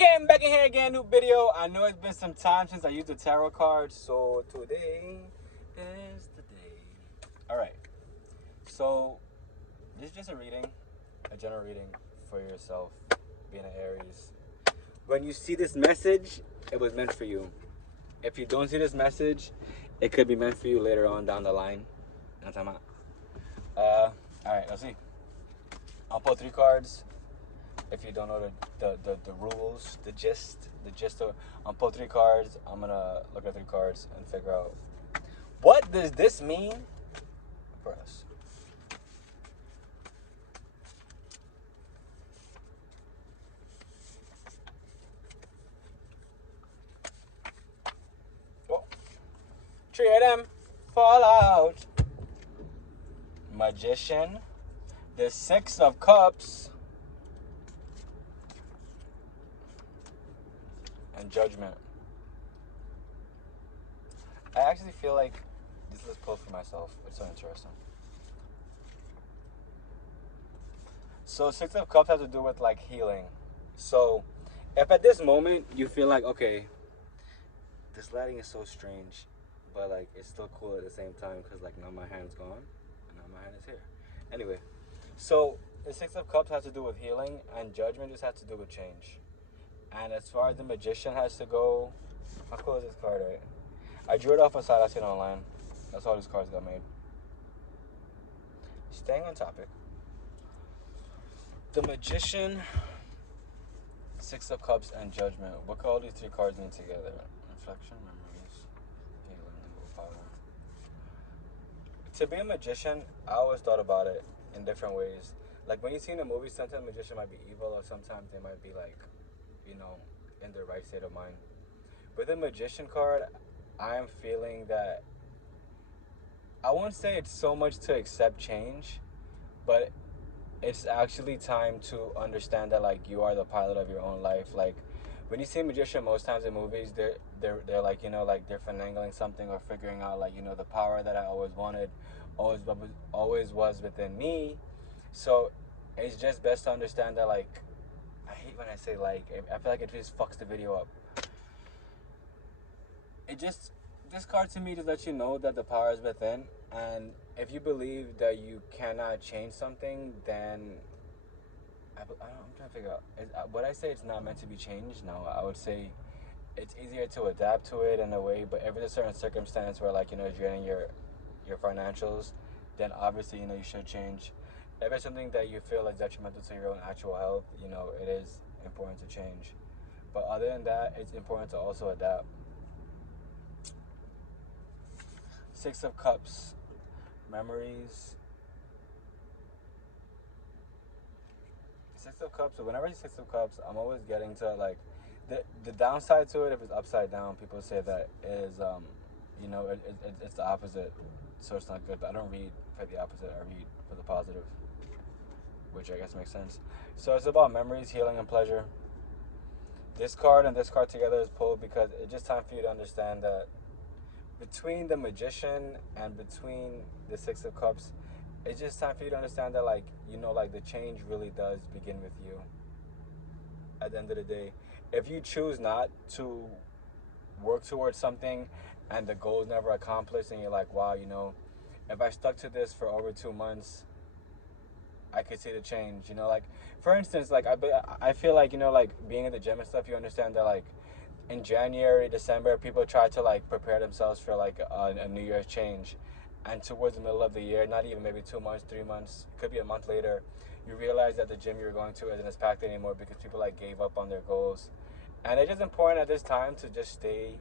Back in here again, new video. I know it's been some time since I used the tarot cards, so today is the day. Alright, so this is just a reading, a general reading for yourself, being an Aries. When you see this message, it was meant for you. If you don't see this message, it could be meant for you later on down the line. Alright, let's see. I'll pull 3 cards. If you don't know the rules, the gist of, I'll pull 3 cards. I'm gonna look at 3 cards and figure out what does this mean for us. Oh, 3 of them fall out. Magician, the 6 of Cups, and Judgment. I actually feel like this is pulled for myself. It's so interesting. So 6 of Cups has to do with like healing. So if at this moment you feel like, okay, this lighting is so strange, but like it's still cool at the same time because like now my hand's gone and now my hand is here. Anyway, so the 6 of Cups has to do with healing, and Judgment just has to do with change. And as far as the Magician has to go, how cool is this card, right? I drew it off a site I seen online. That's how these cards got made. Staying on topic. The Magician, 6 of Cups, and Judgment. What could all these 3 cards mean together? Reflection, memories, healing, and willpower. To be a magician, I always thought about it in different ways. Like when you see in a movie, sometimes a magician might be evil, or sometimes they might be like, you know, in their right state of mind. With the Magician card, I am feeling that I won't say it's so much to accept change, but it's actually time to understand that like you are the pilot of your own life. Like when you see a magician, most times in movies, they're like, you know, like they're finagling something or figuring out like, you know, the power that I always wanted, always was within me. So it's just best to understand that like, I hate when I say like, I feel like it just fucks the video up. This card to me just lets you know that the power is within, and if you believe that you cannot change something, then I'm trying to figure out, would I say it's not meant to be changed? No, I would say it's easier to adapt to it in a way, but if there's a certain circumstance where like, you know, it's draining your financials, then obviously, you know, you should change. If it's something that you feel is detrimental to your own actual health, you know, it is important to change. But other than that, it's important to also adapt. 6 of Cups, memories. 6 of Cups, so whenever I see 6 of Cups, I'm always getting to like, the downside to it, if it's upside down, people say that is, you know, it's the opposite, so it's not good. But I don't read for the opposite, I read for the positive, which I guess makes sense. So it's about memories, healing, and pleasure. This card and this card together is pulled because it's just time for you to understand that between the Magician and between the 6 of Cups, it's just time for you to understand that like, you know, like the change really does begin with you. At the end of the day, if you choose not to work towards something and the goal is never accomplished, and you're like, wow, you know, if I stuck to this for over 2 months, I could see the change. You know, like for instance, like I feel like, you know, like being in the gym and stuff, you understand that like in January, December, people try to like prepare themselves for like a New Year's change, and towards the middle of the year, not even maybe 2 months, 3 months, could be a month later, you realize that the gym you're going to isn't as packed anymore because people like gave up on their goals. And it's just important at this time to just stay.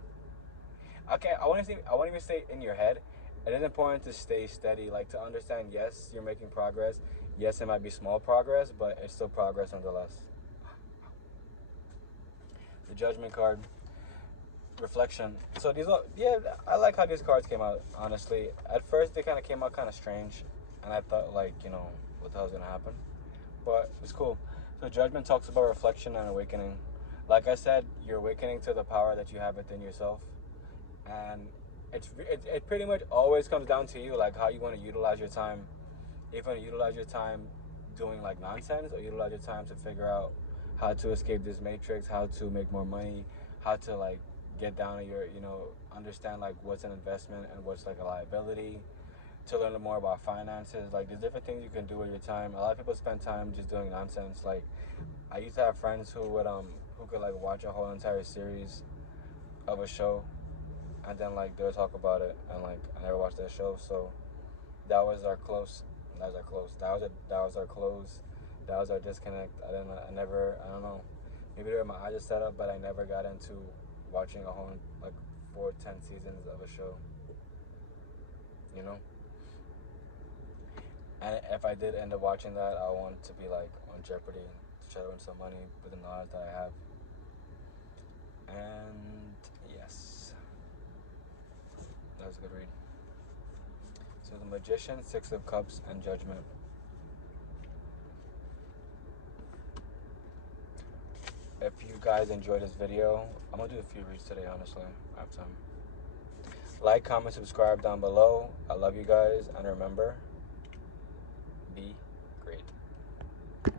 Okay, I won't even say in your head. It is important to stay steady, like to understand. Yes, you're making progress. Yes, it might be small progress, but it's still progress nonetheless. The Judgment card. Reflection. So these are, yeah, I like how these cards came out, honestly. At first they kind of came out kind of strange, and I thought like, you know, what the hell's gonna happen, but it's cool. So Judgment talks about reflection and awakening. Like I said, you're awakening to the power that you have within yourself, and it pretty much always comes down to you, like how you want to utilize your time. If you want to utilize your time doing like nonsense, or utilize your time to figure out how to escape this matrix, how to make more money, how to like get down to your, understand like what's an investment and what's like a liability, to learn more about finances. Like there's different things you can do with your time. A lot of people spend time just doing nonsense. Like I used to have friends who could like watch a whole entire series of a show and then like they would talk about it, and like I never watched that show. So that was our close. That was our close. That was our close. That was our disconnect. I don't know. Maybe my eyes are set up, but I never got into watching a whole like 10 seasons of a show. You know. And if I did end up watching that, I want to be like on Jeopardy to try to win some money with the knowledge that I have. And yes, that was a good read. So the Magician, Six of Cups, and Judgment. If you guys enjoyed this video, I'm gonna do a few reads today, honestly. I have time. Like, comment, subscribe down below. I love you guys, and remember, be